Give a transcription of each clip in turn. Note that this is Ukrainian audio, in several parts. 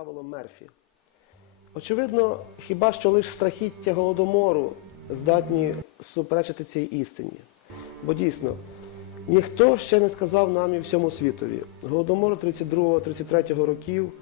гласить правило Мерфі. Очевидно, хіба що лише страхіття голодомору здатні суперечити цій істині. Бо дійсно, ніхто ще не сказав нам і всьому світові. Голодомор 32-33 років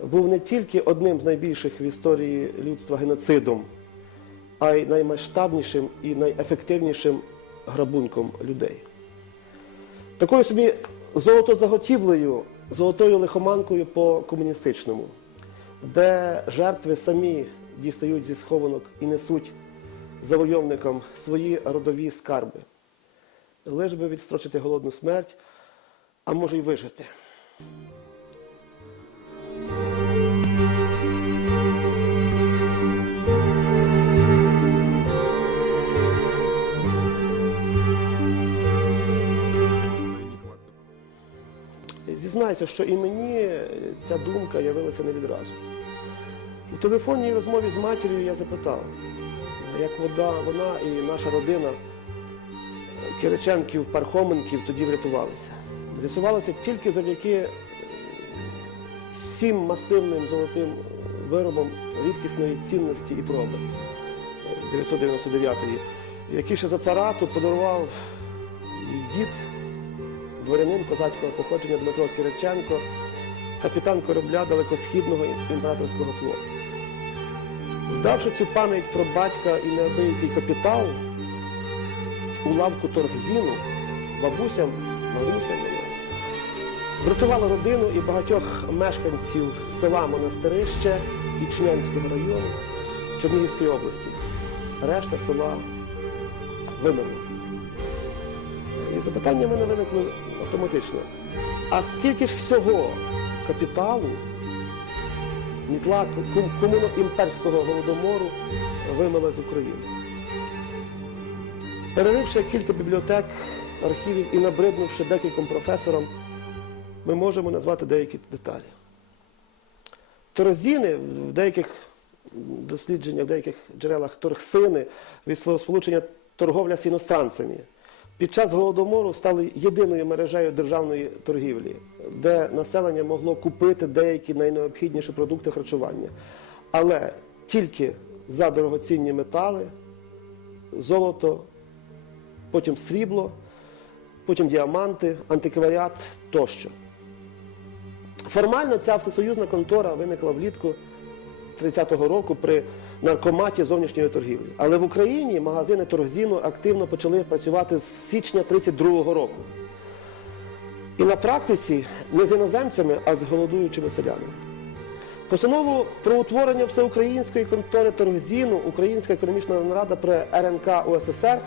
був не тільки одним з найбільших в історії людства геноцидом, а й наймасштабнішим і найефективнішим грабунком людей. Такою собі золотозаготівлею, золотою лихоманкою по комуністичному, де жертви самі дістають зі схованок і несуть завойовникам свої родові скарби. Лиш би відстрочити голодну смерть, а може й вижити. Зізнаюся, що і мені ця думка явилася не відразу. У телефонній розмові з матір'ю я запитав, як вода, вона і наша родина Кириченків, Пархоменків тоді врятувалися. З'ясувалося тільки завдяки сім масивним золотим виробам рідкісної цінності і проби 999-ї, які ще за царату подарував її дід, дворянин козацького походження Дмитро Кириченко, капітан корабля далекосхідного імператорського флоту. Здавши цю пам'ять про батька і неабиякий капітал, у лавку торгзіну бабусям, бабусям врятувала родину і багатьох мешканців села Монастирище Ічнянського району Чернігівської області. Решта села вимерла. І запитання в мене виникло автоматично. А скільки ж всього капіталу мітла комуно-імперського голодомору вимила з України? Переривши кілька бібліотек, архівів і набриднувши декільком професорам, ми можемо назвати деякі деталі. Торозіни в деяких дослідженнях, в деяких джерелах торгсини від словосполучення торговля з іностранцями. Під час голодомору стали єдиною мережею державної торгівлі, де населення могло купити деякі найнеобхідніші продукти харчування. Але тільки за дорогоцінні метали, золото, потім срібло, потім діаманти, антикваріат тощо. Формально ця всесоюзна контора виникла влітку 30-го року при наркоматі зовнішньої торгівлі. Але в Україні магазини торгзіну активно почали працювати з січня 32-го року. І на практиці не з іноземцями, а з голодуючими селянами. Постанову про утворення всеукраїнської контори торгзіну Українська економічна нарада при РНК УССР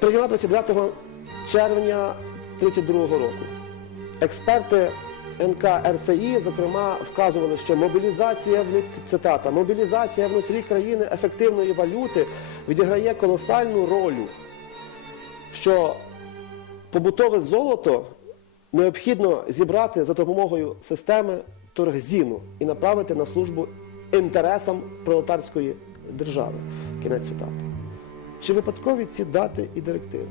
прийняла 29 червня 1932 року. Експерти НК РСІ, зокрема, вказували, що мобілізація цитата, мобілізація внутрі країни ефективної валюти відіграє колосальну роль, що побутове золото необхідно зібрати за допомогою системи торгзіну і направити на службу інтересам пролетарської держави. Кінець цитати. Чи випадкові ці дати і директиви?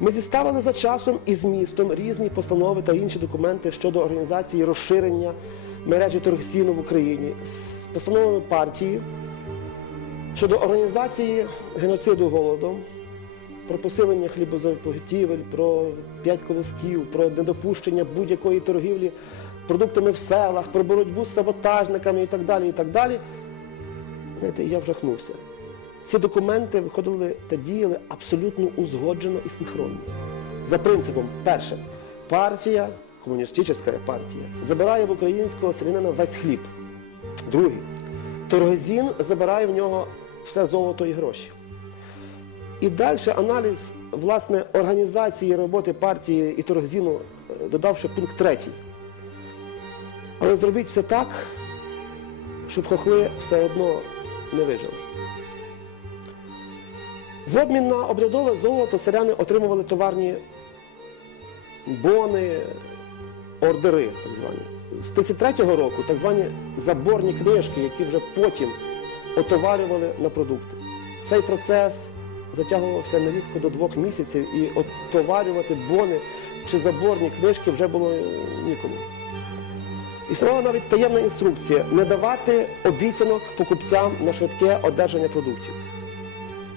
Ми зіставили за часом і змістом різні постанови та інші документи щодо організації розширення мережі торгсіну в Україні з постановами партії щодо організації геноциду голодом, про посилення хлібозаготівель, про п'ять колосків, про недопущення будь-якої торгівлі продуктами в селах, про боротьбу з саботажниками і так далі. і так далі. Знаєте, я вжахнувся. Ці документи виходили та діяли абсолютно узгоджено і синхронно. За принципом, перше, партія, комуністична партія, забирає в українського селянина весь хліб. Другий, торгозін забирає в нього все золото і гроші. І далі аналіз власне організації роботи партії і торгзіну, додавши пункт третій. Але зробіть все так, щоб хохли все одно не вижили. В обмін на обрядове золото селяни отримували товарні бони, ордери, так звані. З 33-го року так звані заборні книжки, які вже потім отоварювали на продукти. Цей процес затягувався нерідко до двох місяців, і отоварювати бони чи заборні книжки вже було нікому. Існувала навіть таємна інструкція не давати обіцянок покупцям на швидке одержання продуктів.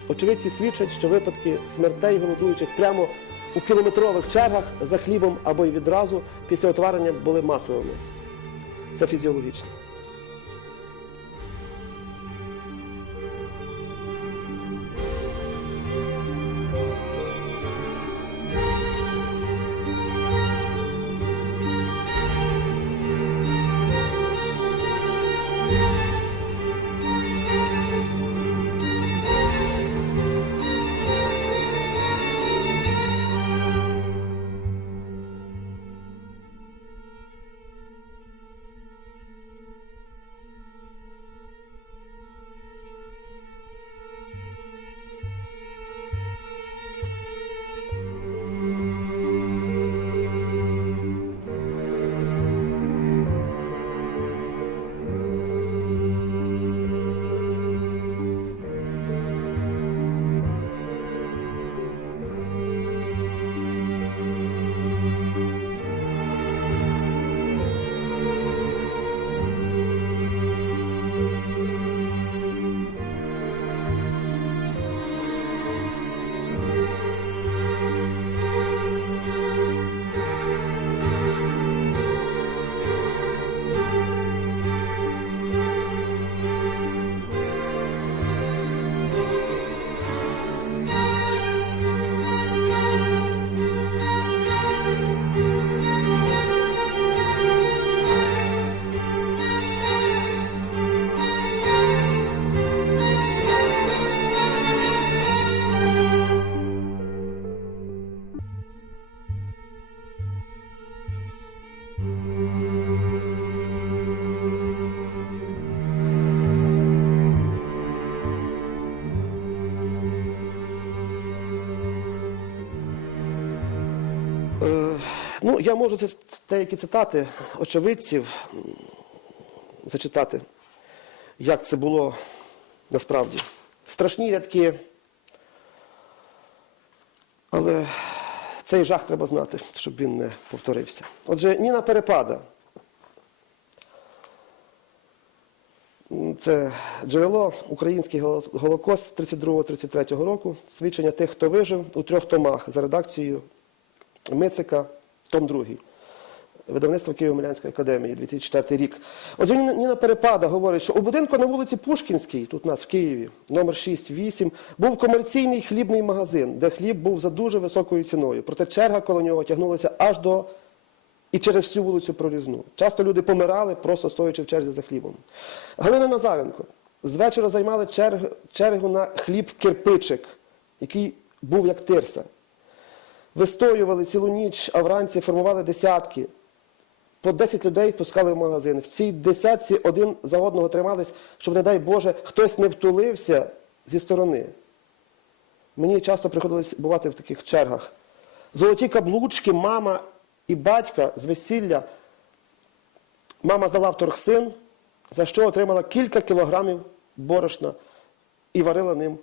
Очевидці свідчать, що випадки смертей голодуючих прямо у кілометрових чергах за хлібом або й відразу після отварення були масовими. Це фізіологічно. Ну, я можу це деякі цитати очевидців зачитати, як це було насправді. Страшні рядки. Але цей жах треба знати, щоб він не повторився. Отже, Ніна Перепада. Це джерело Український Голокост 32-33 року, свідчення тих, хто вижив у трьох томах за редакцією Мицика, том 2. Видавництво Києво-Милянської академії, 2004 рік. Отже, Ніна, Перепада говорить, що у будинку на вулиці Пушкінській, тут у нас в Києві, номер 6-8, був комерційний хлібний магазин, де хліб був за дуже високою ціною. Проте черга коло нього тягнулася аж до і через всю вулицю прорізну. Часто люди помирали, просто стоячи в черзі за хлібом. Галина Назаренко з вечора займали черг, чергу на хліб кирпичик, який був як тирса. Вистоювали цілу ніч, а вранці формували десятки. По 10 людей пускали в магазин. В цій десятці один за одного тримались, щоб, не дай Боже, хтось не втулився зі сторони. Мені часто приходилось бувати в таких чергах. Золоті каблучки, мама і батька з весілля. Мама здала в торгсин, за що отримала кілька кілограмів борошна і варила ним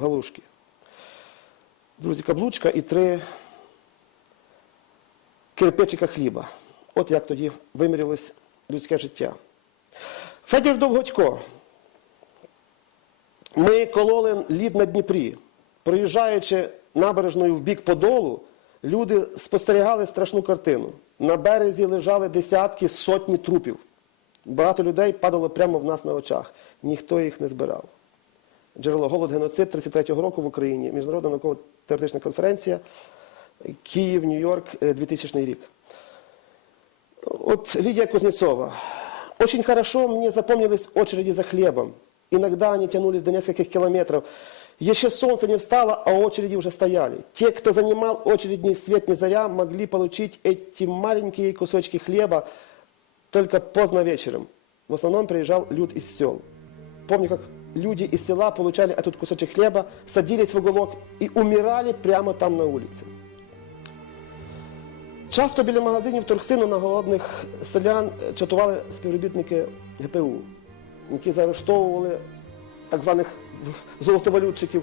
галушки. Друзі, каблучка і три кирпичика хліба. От як тоді вимірювалось людське життя. Федір Довгодько. Ми кололи лід на Дніпрі. Проїжджаючи набережною в бік Подолу, люди спостерігали страшну картину. На березі лежали десятки, сотні трупів. Багато людей падало прямо в нас на очах. Ніхто їх не збирав. Джерело голод геноцид 33-го року в Україні. Міжнародна науково-теоретична конференція. Київ, Нью-Йорк, е, 2000 рік. Вот Лидия Кузнецова. Очень хорошо мне запомнились очереди за хлебом. Иногда они тянулись до нескольких километров. Еще солнце не встало, а очереди уже стояли. Те, кто занимал очередь ни свет ни заря, могли получить эти маленькие кусочки хлеба только поздно вечером. В основном приезжал люд из сел. Помню, как люди из села получали этот кусочек хлеба, садились в уголок и умирали прямо там на улице. Часто біля магазинів торгсину на голодних селян чатували співробітники ГПУ, які заарештовували так званих золотовалютчиків,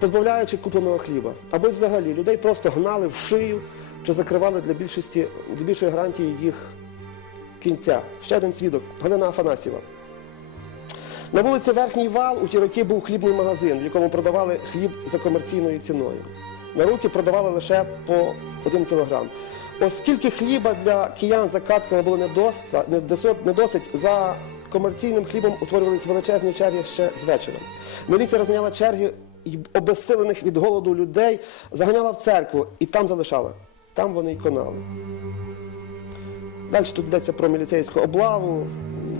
позбавляючи купленого хліба. Або взагалі людей просто гнали в шию чи закривали для більшості для більшої гарантії їх кінця. Ще один свідок Галина Афанасьєва. На вулиці Верхній Вал у ті роки був хлібний магазин, в якому продавали хліб за комерційною ціною. На руки продавали лише по 1 кілограм. Оскільки хліба для киян за катками було недосо- недосить, за комерційним хлібом утворювалися величезні черги ще з вечора. Міліція розганяла черги обезсилених від голоду людей, заганяла в церкву і там залишала. Там вони й конали. Далі тут йдеться про міліцейську облаву,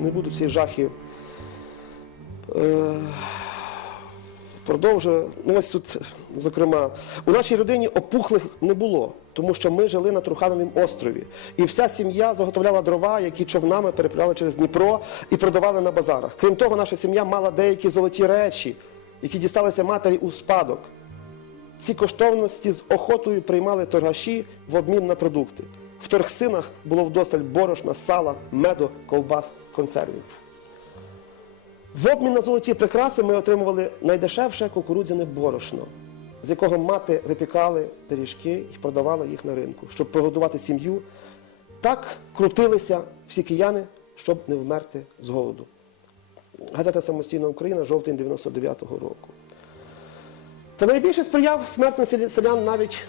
не буду ці жахи е, продовжую. Ну ось тут, зокрема, у нашій родині опухлих не було, тому що ми жили на Трухановім острові. І вся сім'я заготовляла дрова, які човнами переправляли через Дніпро і продавали на базарах. Крім того, наша сім'я мала деякі золоті речі, які дісталися матері у спадок. Ці коштовності з охотою приймали торгаші в обмін на продукти. В торгсинах було вдосталь борошна, сала, меду, ковбас, консервів. В обмін на золоті прикраси ми отримували найдешевше кукурудзяне борошно, з якого мати випікали пиріжки і продавали їх на ринку, щоб прогодувати сім'ю. Так крутилися всі кияни, щоб не вмерти з голоду. Газета Самостійна Україна, жовтень 99-го року. Та найбільше сприяв смертності селян навіть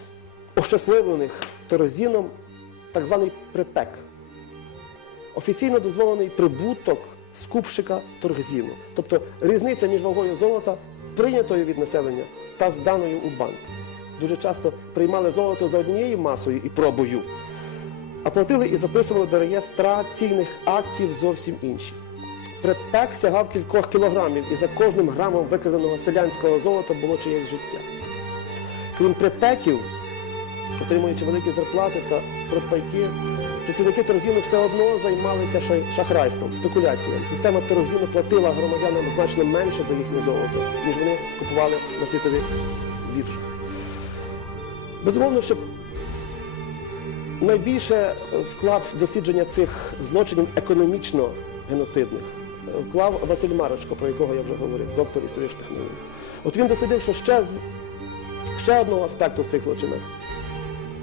ощасливлених торозіном так званий припек. Офіційно дозволений прибуток скупщика торгзіну. Тобто різниця між вагою золота, прийнятою від населення, та зданою у банк. Дуже часто приймали золото за однією масою і пробою, а платили і записували до реєстраційних актів зовсім інші. Припек сягав кількох кілограмів, і за кожним грамом викраденого селянського золота було чиєсь життя. Крім припеків, отримуючи великі зарплати та пропайки, працівники торгзіну все одно займалися шахрайством, спекуляціями. Система торгзіну платила громадянам значно менше за їхнє золото, ніж вони купували на світових біржах. Безумовно, щоб найбільше вклад в дослідження цих злочинів економічно геноцидних вклав Василь Марочко, про якого я вже говорив, доктор історичних наук. От він дослідив, що ще, з, ще одного аспекту в цих злочинах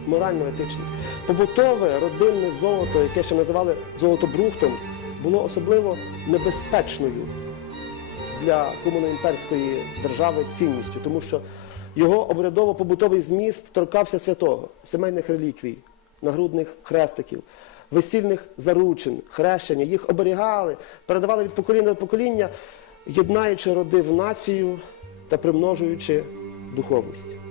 морально-етичний. Побутове родинне золото, яке ще називали золотобрухтом, було особливо небезпечною для комуноімперської держави цінністю, тому що його обрядово-побутовий зміст торкався святого, сімейних реліквій, нагрудних хрестиків, весільних заручин, хрещення. Їх оберігали, передавали від покоління до покоління, єднаючи роди в націю та примножуючи духовність.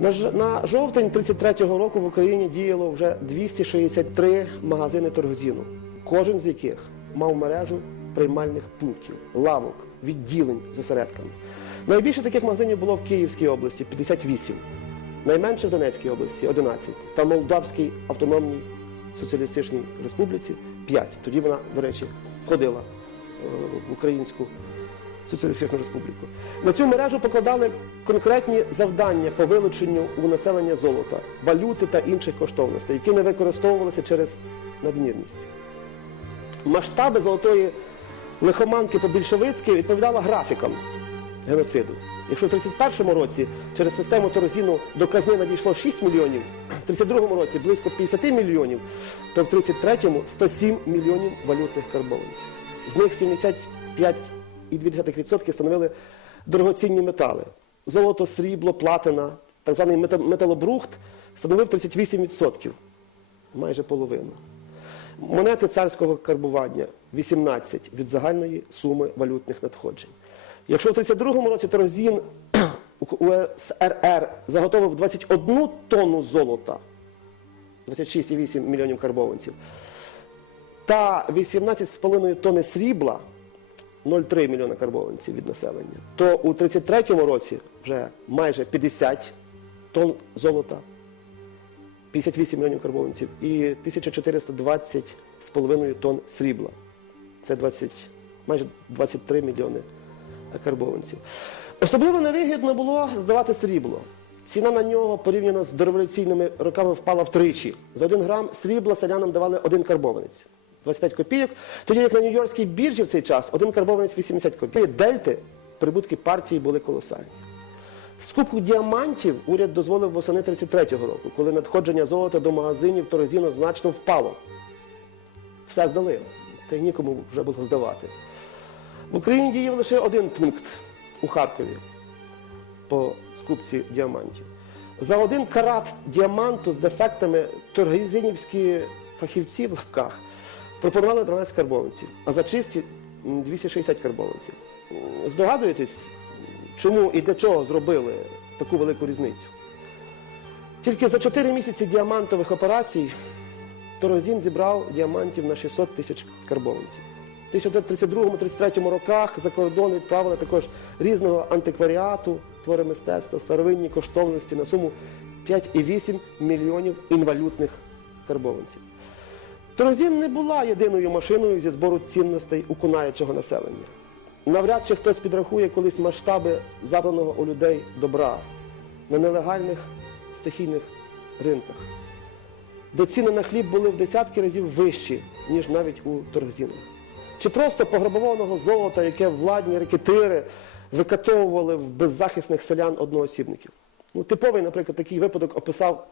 На, жовтень 33-го року в Україні діяло вже 263 магазини торгзіну, кожен з яких мав мережу приймальних пунктів, лавок, відділень з осередками. Найбільше таких магазинів було в Київській області 58, найменше в Донецькій області 11 та Молдавській автономній соціалістичній республіці 5. Тоді вона, до речі, входила е, в українську Соціалістичну Республіку. На цю мережу покладали конкретні завдання по вилученню у населення золота, валюти та інших коштовностей, які не використовувалися через надмірність. Масштаби золотої лихоманки по-більшовицьки відповідали графікам геноциду. Якщо в 31-му році через систему Торозіну до казни надійшло 6 мільйонів, в 32-му році близько 50 мільйонів, то в 33-му 107 мільйонів валютних карбованців. З них 75,2% становили дорогоцінні метали. Золото, срібло, платина, так званий мета- металобрухт становив 38%, майже половину. Монети царського карбування 18 від загальної суми валютних надходжень. Якщо в 32-му році Торозін УСРР заготовив 21 тонну золота, 26,8 мільйонів карбованців, та 18,5 тонни срібла, 0,3 мільйона карбованців від населення, то у 33-му році вже майже 50 тонн золота, 58 мільйонів карбованців і 1420 з половиною тонн срібла. Це 20, майже 23 мільйони карбованців. Особливо невигідно було здавати срібло. Ціна на нього порівняно з дореволюційними роками впала втричі. За один грам срібла селянам давали один карбованець. 25 копійок. Тоді як на Нью-Йоркській біржі в цей час один карбованець 80 копійок. Дельти прибутки партії були колосальні. Скупку діамантів уряд дозволив восени 33-го року, коли надходження золота до магазинів Торозіно значно впало. все здали. Та й нікому вже було здавати. В Україні діяв лише один пункт у Харкові по скупці діамантів. За один карат діаманту з дефектами торгізинівські фахівці в лапках пропонували 12 карбованців, а за чисті 260 карбованців. Здогадуєтесь, чому і для чого зробили таку велику різницю? Тільки за 4 місяці діамантових операцій Торозін зібрав діамантів на 600 тисяч карбованців. В 1932-33 роках за кордон відправили також різного антикваріату, твори мистецтва, старовинні коштовності на суму 5,8 мільйонів інвалютних карбованців. Торозін не була єдиною машиною зі збору цінностей у кунаючого населення. Навряд чи хтось підрахує колись масштаби забраного у людей добра на нелегальних стихійних ринках, де ціни на хліб були в десятки разів вищі, ніж навіть у торгзінах. Чи просто пограбованого золота, яке владні рекетири викатовували в беззахисних селян одноосібників. Ну, типовий, наприклад, такий випадок описав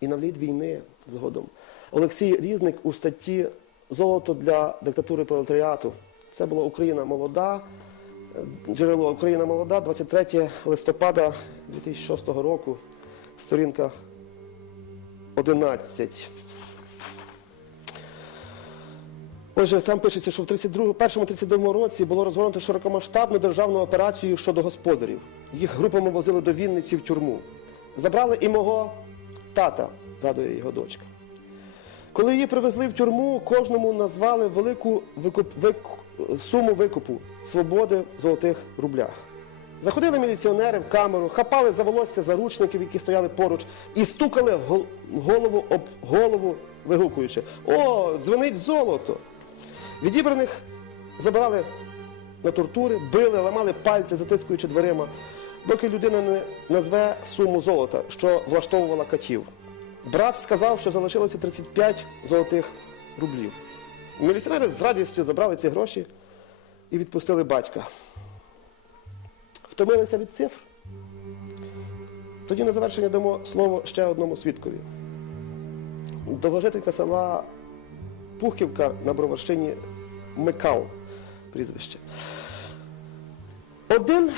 і навлід війни згодом. Олексій Різник у статті Золото для диктатури пролетаріату. Це була Україна молода. е, Джерело Україна молода, 23 листопада 2006 року, сторінка 11. Отже, там пишеться, що в 31-32 році було розгорнуто широкомасштабну державну операцію щодо господарів. Їх групами возили до Вінниці в тюрму. Забрали і мого тата, згадує його дочка. Коли її привезли в тюрму, кожному назвали велику викуп, вик- суму викупу свободи в золотих рублях. Заходили міліціонери в камеру, хапали за волосся заручників, які стояли поруч, і стукали гол- голову об голову, вигукуючи: О, дзвонить золото! Відібраних забирали на тортури, били, ламали пальці, затискуючи дверима, доки людина не назве суму золота, що влаштовувала катів. Брат сказав, що залишилося 35 золотих рублів. Міліціонери з радістю забрали ці гроші і відпустили батька. Втомилися від цифр. Тоді на завершення дамо слово ще одному свідкові. Довгожителька села Пухівка на Броварщині Микал прізвище. Один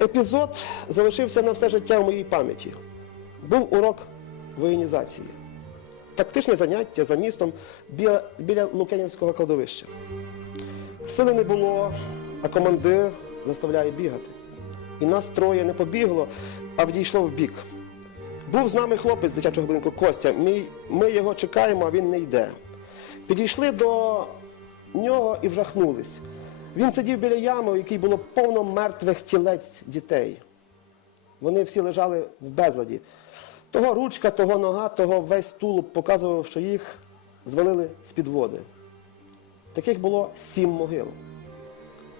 епізод залишився на все життя в моїй пам'яті. Був урок воєнізації. Тактичне заняття за містом біля, біля Лук'янівського кладовища. Сили не було, а командир заставляє бігати. І нас троє не побігло, а відійшло в бік. Був з нами хлопець з дитячого будинку Костя. Ми, ми його чекаємо, а він не йде. Підійшли до нього і вжахнулись. Він сидів біля ями, у якій було повно мертвих тілець дітей. Вони всі лежали в безладі. Того ручка, того нога, того весь тулуб показував, що їх звалили з-під води. Таких було сім могил.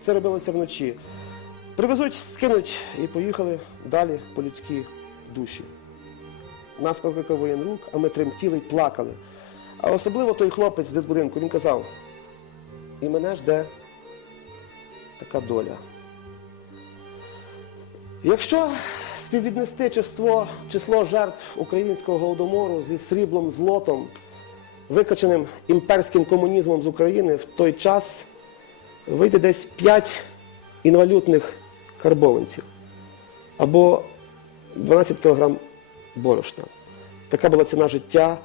Це робилося вночі. Привезуть, скинуть і поїхали далі по людській душі. Нас покликав воєнрук, а ми тремтіли й плакали. А особливо той хлопець де з будинку, він казав, і мене жде така доля. Якщо співвіднести число, число жертв українського голодомору зі сріблом злотом, викаченим імперським комунізмом з України, в той час вийде десь 5 інвалютних карбованців або 12 кг борошна. Така була ціна життя,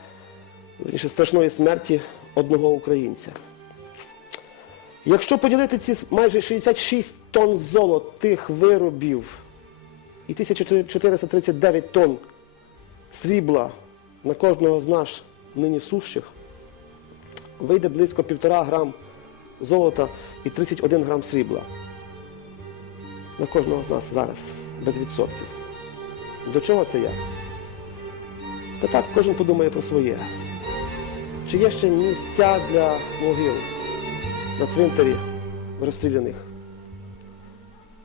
вірніше, страшної смерті одного українця. Якщо поділити ці майже 66 тонн золотих виробів і 1439 тонн срібла на кожного з нас нині сущих, вийде близько 1,5 грам золота і 31 грам срібла. На кожного з нас зараз, без відсотків. До чого це я? Та так кожен подумає про своє. Чи є ще місця для могил на цвинтарі розстріляних?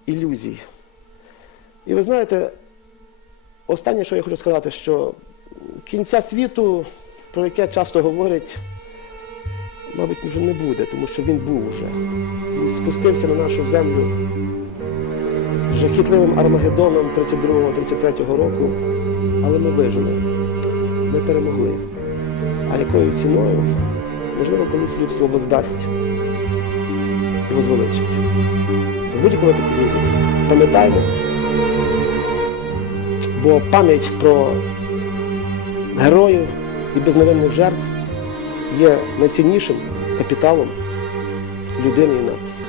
Ілюзій. І ви знаєте, останнє, що я хочу сказати, що кінця світу, про яке часто говорять, мабуть, вже не буде, тому що він був уже. Він спустився на нашу землю жахітливим Армагеддоном 32-33 року, але ми вижили, ми перемогли. А якою ціною можливо, колись людство воздасть і возвеличить. Будь-якому випадку, друзі, пам'ятаємо, бо пам'ять про героїв і безневинних жертв є найціннішим капіталом людини і нації.